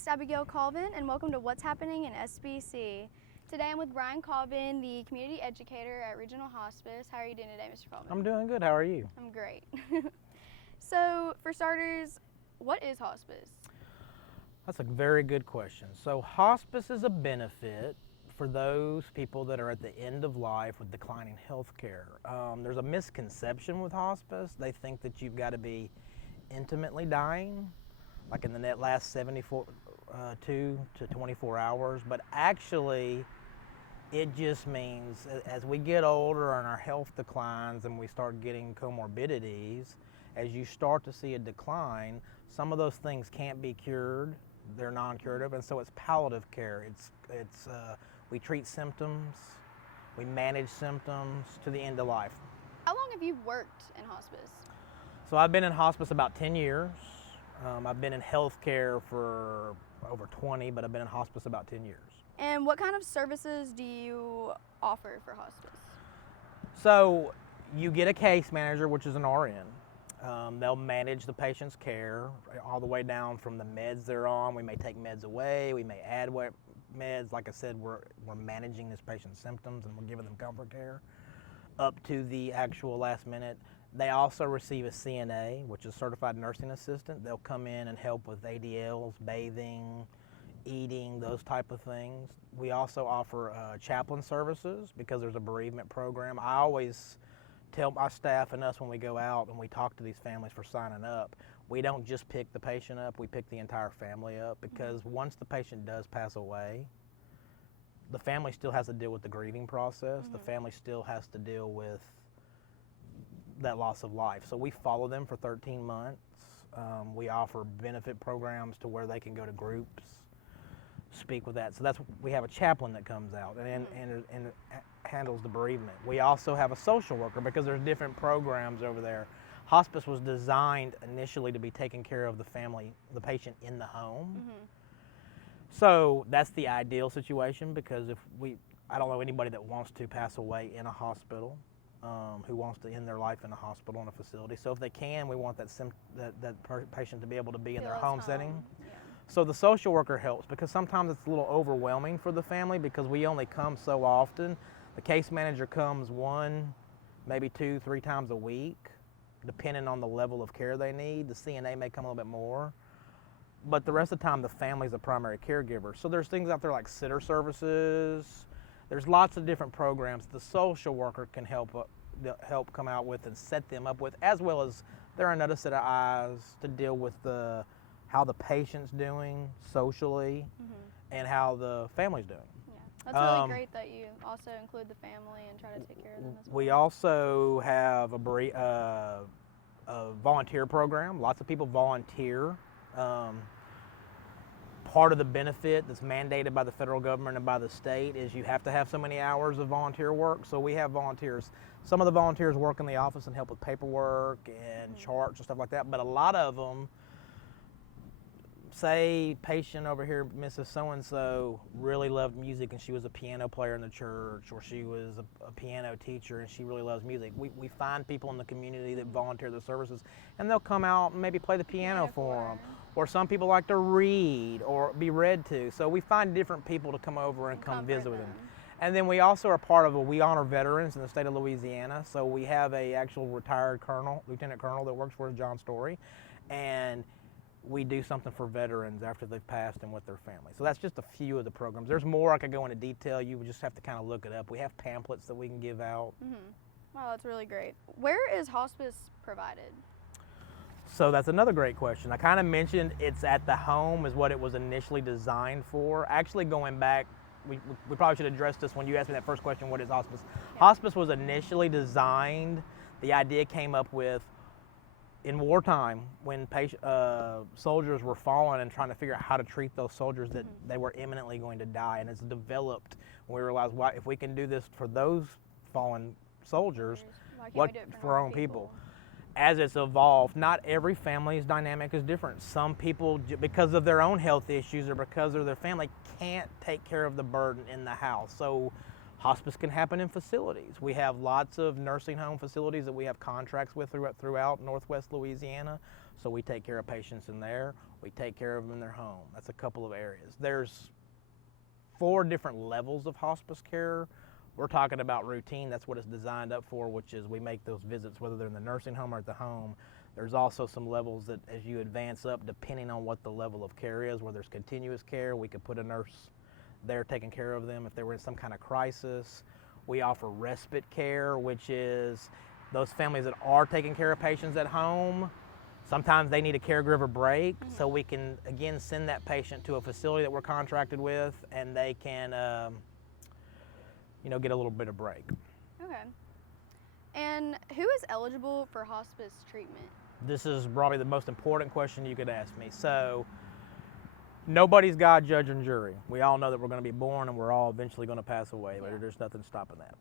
host, Abigail Colvin, and welcome to What's Happening in SBC. Today I'm with Brian Colvin, the community educator at Regional Hospice. How are you doing today, Mr. Colvin? I'm doing good. How are you? I'm great. So, for starters, what is hospice? That's a very good question. So hospice is a benefit for those people that are at the end of life with declining health care. There's a misconception with hospice. They think that you've got to be intimately dying, like in the last 72 to 24 hours, but actually it just means as we get older and our health declines and we start getting comorbidities, as you start to see a decline, some of those things can't be cured. They're non-curative, and so it's palliative care. We treat symptoms, we manage symptoms to the end of life. How long have you worked in hospice? So I've been in hospice about 10 years. I've been in healthcare for over 20, but I've been in hospice about 10 years. And what kind of services do you offer for hospice? So you get a case manager, which is an RN. They'll manage the patient's care all the way down from the meds they're on. We may take meds away, we may add meds. Like I said, we're managing this patient's symptoms and we're giving them comfort care up to the actual last minute. They also receive a CNA, which is Certified Nursing Assistant. They'll come in and help with ADLs, bathing, eating, those type of things. We also offer chaplain services because there's a bereavement program. I always tell my staff and us when we go out and we talk to these families for signing up, we don't just pick the patient up, we pick the entire family up, because once the patient does pass away, the family still has to deal with the grieving process. The family still has to deal with that loss of life. So we follow them for 13 months. We offer benefit programs to where they can go to groups, speak with that. So we have a chaplain that comes out and handles the bereavement. We also have a social worker because there's different programs over there. Hospice was designed initially to be taking care of the patient in the home. So that's the ideal situation, because I don't know anybody that wants to pass away in a hospital, who wants to end their life in a hospital, in a facility. So if they can, we want that patient to be able to be in their home setting. Yeah. So the social worker helps, because sometimes it's a little overwhelming for the family because we only come so often. The case manager comes 1, maybe 2, 3 times a week, depending on the level of care they need. The CNA may come a little bit more, but the rest of the time the family's the primary caregiver. So there's things out there like sitter services. There's lots of different programs the social worker can help come out with and set them up with, as well as they're another set of eyes to deal with how the patient's doing socially and how the family's doing. Yeah, that's really great that you also include the family and try to take care of them as well. We also have a volunteer program. Lots of people volunteer. Part of the benefit that's mandated by the federal government and by the state is you have to have so many hours of volunteer work. So we have volunteers. Some of the volunteers work in the office and help with paperwork and charts and stuff like that, but a lot of them, say patient over here, Mrs. So-and-so, really loved music and she was a piano player in the church, or she was a piano teacher and she really loves music. We find people in the community that volunteer their services, and they'll come out and maybe play the piano for them. Or some people like to read or be read to. So we find different people to come over and come visit with them. And then we also are part of we honor veterans in the state of Louisiana. So we have a actual retired lieutenant colonel that works for us, John Story, and we do something for veterans after they've passed and with their family. So that's just a few of the programs. There's more I could go into detail. You would just have to kind of look it up. We have pamphlets that we can give out. Wow, that's really great. Where is hospice provided? So that's another great question. I kind of mentioned it's at the home is what it was initially designed for. Actually, going back, we probably should address this when you asked me that first question, what is hospice? Yeah. Hospice was initially designed, the idea came up with in wartime when soldiers were falling and trying to figure out how to treat those soldiers that they were imminently going to die. And it's developed when we realized, if we can do this for those fallen soldiers, what for our own people? As it's evolved, not every family's dynamic is different. Some people, because of their own health issues or because of their family, can't take care of the burden in the house. So Hospice can happen in facilities. We have lots of nursing home facilities that we have contracts with throughout Northwest Louisiana. So we take care of patients in there. We take care of them in their home. That's a couple of areas. There's 4 different levels of hospice care. We're talking about routine. That's what it's designed up for, which is we make those visits whether they're in the nursing home or at the home. There's also some levels that as you advance up, depending on what the level of care is, where there's continuous care, we could put a nurse there taking care of them if they were in some kind of crisis. We offer respite care, which is those families that are taking care of patients at home. Sometimes they need a caregiver break, so we can, again, send that patient to a facility that we're contracted with, and they can, get a little bit of break. Okay. And who is eligible for hospice treatment? This is probably the most important question you could ask me. So, nobody's God, judge, and jury. We all know that we're going to be born and we're all eventually going to pass away. Yeah. There's nothing stopping that.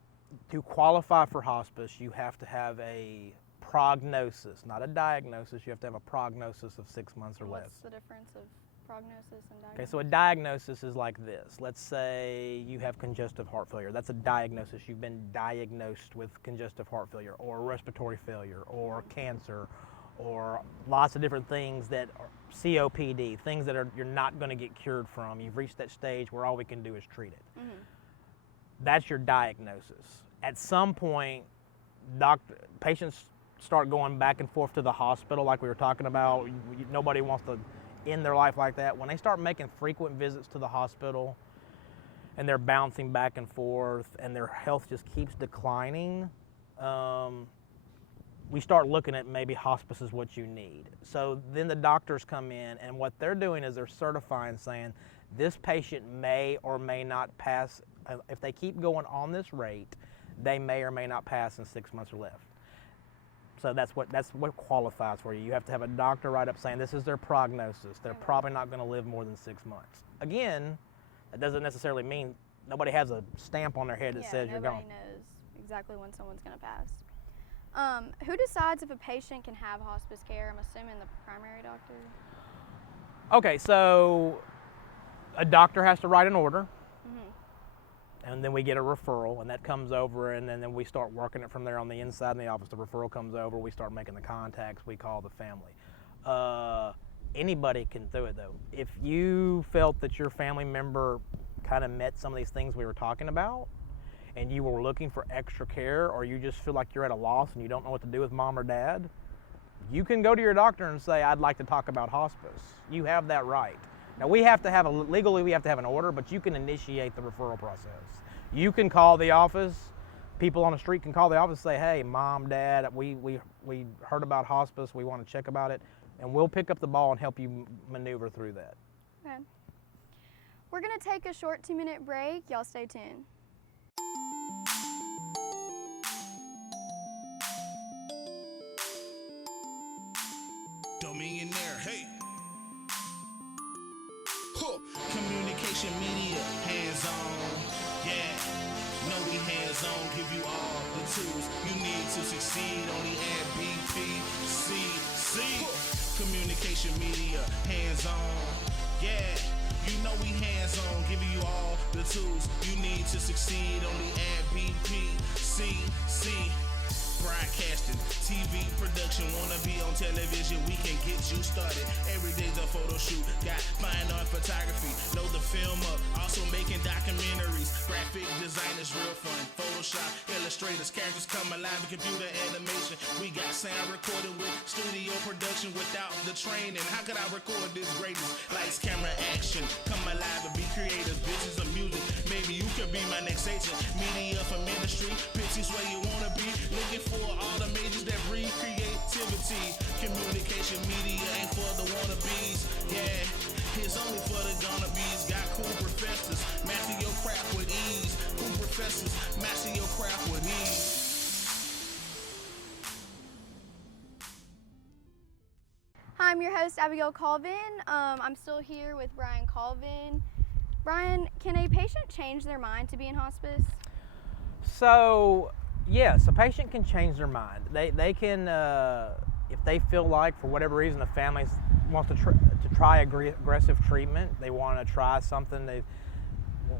To qualify for hospice, you have to have a prognosis, not a diagnosis. You have to have a prognosis of 6 months or less. What's the difference of prognosis and diagnosis? Okay, so a diagnosis is like this. Let's say you have congestive heart failure. That's a diagnosis. You've been diagnosed with congestive heart failure or respiratory failure or cancer or lots of different things that are COPD, things that you're not going to get cured from. You've reached that stage where all we can do is treat it. That's your diagnosis. At some point, patients start going back and forth to the hospital like we were talking about. Nobody wants to end their life like that. When they start making frequent visits to the hospital and they're bouncing back and forth and their health just keeps declining, we start looking at maybe hospice is what you need. So then the doctors come in, and what they're doing is they're certifying, saying this patient may or may not pass. If they keep going on this rate, they may or may not pass in 6 months or less. So that's what qualifies for you. You have to have a doctor write up saying this is their prognosis. They're probably not going to live more than 6 months. Again, that doesn't necessarily mean nobody has a stamp on their head that says you're gone. Nobody knows exactly when someone's going to pass. Who decides if a patient can have hospice care? I'm assuming the primary doctor. Okay, so a doctor has to write an order, and then we get a referral, and that comes over, and then we start working it from there on the inside in the office. The referral comes over, we start making the contacts, we call the family. Anybody can do it, though. If you felt that your family member kind of met some of these things we were talking about, and you were looking for extra care, or you just feel like you're at a loss and you don't know what to do with mom or dad, you can go to your doctor and say, I'd like to talk about hospice. You have that right. Now legally we have to have an order, but you can initiate the referral process. You can call the office. People on the street can call the office and say, hey, mom, dad, we heard about hospice, we want to check about it, and we'll pick up the ball and help you maneuver through that. Okay. We're going to take a short 2-minute break. Y'all stay tuned. Dominion-aire, hey. Communication media, hands-on, yeah. Know we hands-on, give you all the tools you need to succeed. Only at BPCC. Communication media, hands-on, yeah. You know we hands-on, giving you all the tools you need to succeed. Only at BPCC. Broadcasting, TV production, wanna be on television, we can get you started. Every day's a photo shoot, got fine art photography, know the film up, also making documentaries, graphic designers, real fun, Photoshop, illustrators, characters come alive in computer animation. We got sound recording with studio production without the training. How could I record this greatness? Lights, camera, action, come alive and be creative, business of music. Maybe you could be my next agent, media for ministry, pictures where you wanna be, looking for all the majors that breed creativity. Communication media ain't for the wannabes, yeah. It's only for the gonna-bees. Got cool professors, master your craft with ease. Cool professors, master your craft with ease. Hi, I'm your host, Abigail Colvin. I'm still here with Brian Colvin. Brian, can a patient change their mind to be in hospice? So, yes, a patient can change their mind. They can, if they feel like for whatever reason the family wants to try aggressive treatment, they want to try something,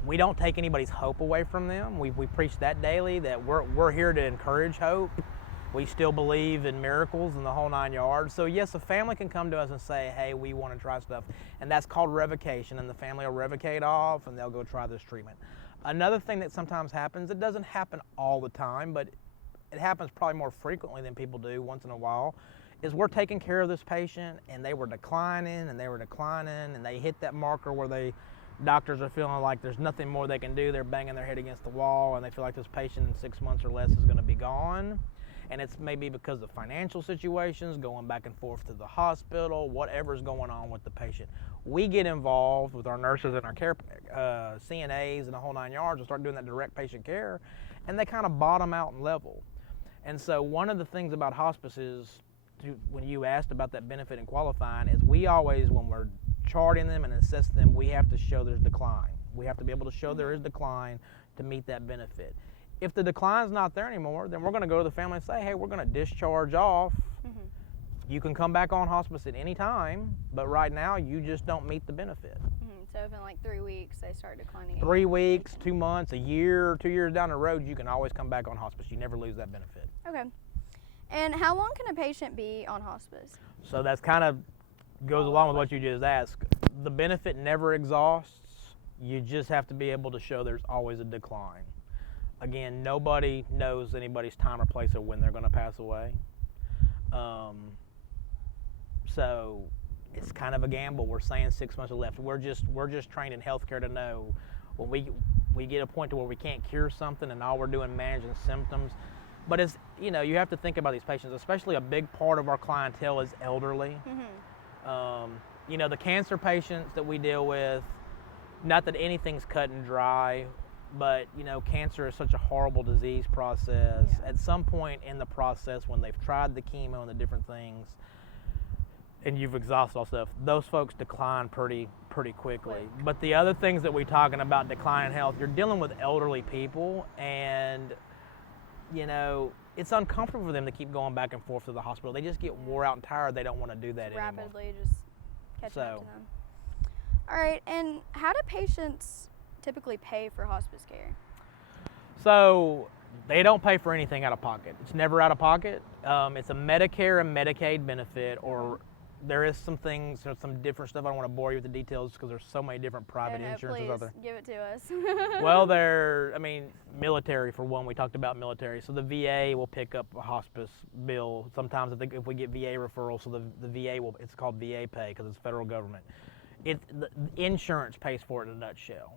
we don't take anybody's hope away from them. We preach that daily, that we're here to encourage hope. We still believe in miracles and the whole 9 yards. So yes, a family can come to us and say, hey, we want to try stuff. And that's called revocation, and the family will revocate off and they'll go try this treatment. Another thing that sometimes happens, it doesn't happen all the time, but it happens probably more frequently than people do once in a while, is we're taking care of this patient and they were declining and they hit that marker where doctors are feeling like there's nothing more they can do. They're banging their head against the wall and they feel like this patient in 6 months or less is going to be gone. And it's maybe because of financial situations, going back and forth to the hospital, whatever's going on with the patient. We get involved with our nurses and our care CNAs and the whole 9 yards and start doing that direct patient care, and they kind of bottom out and level. And so one of the things about hospice is, when you asked about that benefit and qualifying, is we always, when we're charting them and assessing them, we have to show there's decline. We have to be able to show there is decline to meet that benefit. If the decline's not there anymore, then we're going to go to the family and say, hey, we're going to discharge off. Mm-hmm. You can come back on hospice at any time, but right now you just don't meet the benefit. Mm-hmm. So if in like 3 weeks they start declining? 3 weeks, 2 months, a year, 2 years down the road, you can always come back on hospice. You never lose that benefit. Okay. And how long can a patient be on hospice? So that's kind of goes along with what you just asked. The benefit never exhausts. You just have to be able to show there's always a decline. Again, nobody knows anybody's time or place or when they're going to pass away. So it's kind of a gamble. We're saying 6 months are left. We're just trained in healthcare to know when we get a point to where we can't cure something and all we're doing managing symptoms. But it's, you have to think about these patients, especially a big part of our clientele is elderly. Mm-hmm. The cancer patients that we deal with, not that anything's cut and dry, but cancer is such a horrible disease process. Yeah. At some point in the process, when they've tried the chemo and the different things, and you've exhausted all stuff, those folks decline pretty quickly. But the other things that we're talking about, decline in health, you're dealing with elderly people, and it's uncomfortable for them to keep going back and forth to the hospital. They just get wore out and tired. They don't want to do that anymore. Rapidly just catching up to them. All right, and how do patients typically pay for hospice care? So they don't pay for anything out of pocket. It's never out of pocket. It's a Medicare and Medicaid benefit, or there is some things, some different stuff. I don't want to bore you with the details because there's so many different private insurances out there. Give it to us. Well, military for one. We talked about military. So the VA will pick up a hospice bill. Sometimes if we get VA referrals, so the VA it's called VA pay because it's federal government. The insurance pays for it in a nutshell.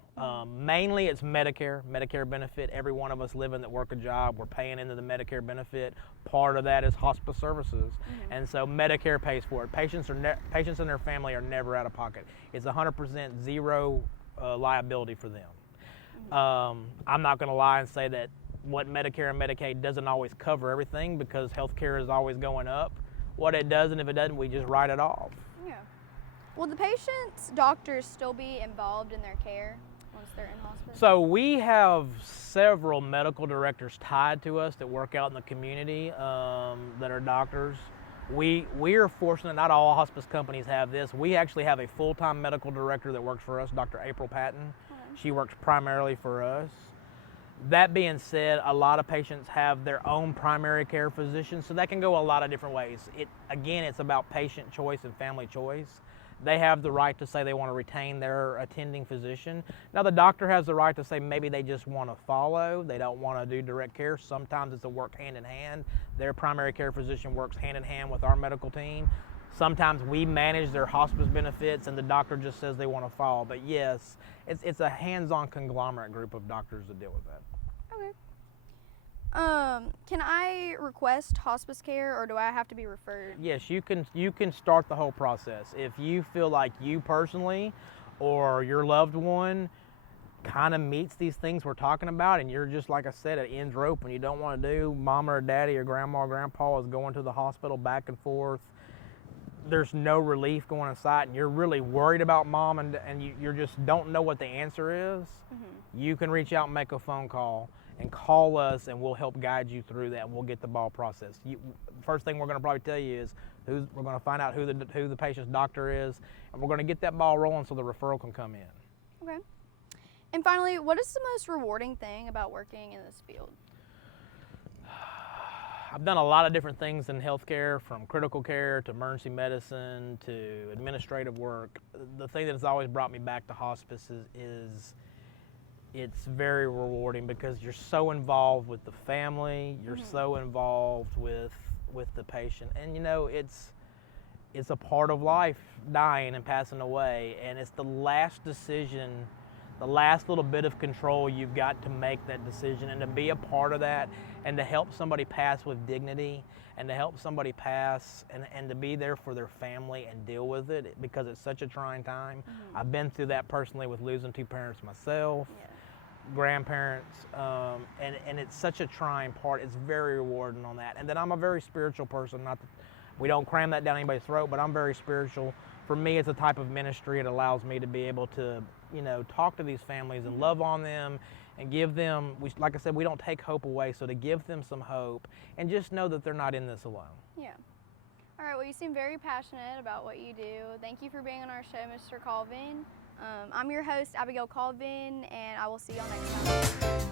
Mainly it's Medicare benefit. Every one of us living that work a job, we're paying into the Medicare benefit. Part of that is hospice services. Mm-hmm. And so Medicare pays for it. Patients and their family are never out of pocket. It's 100% zero liability for them. Mm-hmm. I'm not going to lie and say that what Medicare and Medicaid doesn't always cover everything, because healthcare is always going up. What it does, and if it doesn't, we just write it off. Yeah. Will the patient's doctors still be involved in their care once they're in hospice? So we have several medical directors tied to us that work out in the community that are doctors. We are fortunate, not all hospice companies have this. We actually have a full-time medical director that works for us, Dr. April Patton. She works primarily for us. That being said, a lot of patients have their own primary care physician, so that can go a lot of different ways. It's about patient choice and family choice. They have the right to say they want to retain their attending physician. Now, the doctor has the right to say maybe they just want to follow. They don't want to do direct care. Sometimes it's a work hand in hand. Their primary care physician works hand in hand with our medical team. Sometimes we manage their hospice benefits and the doctor just says they want to follow. But yes, it's a hands-on conglomerate group of doctors that deal with that. Okay. Can I request hospice care, or do I have to be referred? Yes, you can start the whole process. If you feel like you personally or your loved one kind of meets these things we're talking about, and you're just, like I said, at ends rope and you don't want to do, mama or daddy or grandma or grandpa is going to the hospital back and forth, there's no relief going in sight, and you're really worried about mom and you just don't know what the answer is, you can reach out and make a phone call and call us, and we'll help guide you through that, and we'll get the ball processed. First thing we're going to probably tell you is we're going to find out who the patient's doctor is, and we're going to get that ball rolling so the referral can come in. Okay. And finally, what is the most rewarding thing about working in this field? I've done a lot of different things in healthcare, from critical care to emergency medicine to administrative work. The thing that has always brought me back to hospice is it's very rewarding because you're so involved with the family, you're so involved with the patient, and you know it's a part of life, dying and passing away, and it's the last decision, the last little bit of control you've got to make that decision, and to be a part of that and to help somebody pass with dignity and to help somebody pass and to be there for their family and deal with it because it's such a trying time. I've been through that personally with losing 2 parents myself, grandparents, and it's such a trying part. It's very rewarding on that. And then I'm a very spiritual person. Not that we don't cram that down anybody's throat, but I'm very spiritual. For me, it's a type of ministry. It allows me to be able to, you know, talk to these families and love on them and give them, like I said, we don't take hope away, so to give them some hope and just know that they're not in this alone. Yeah. All right, well, you seem very passionate about what you do. Thank you for being on our show, Mr. Colvin. I'm your host, Abigail Colvin, and I will see y'all next time.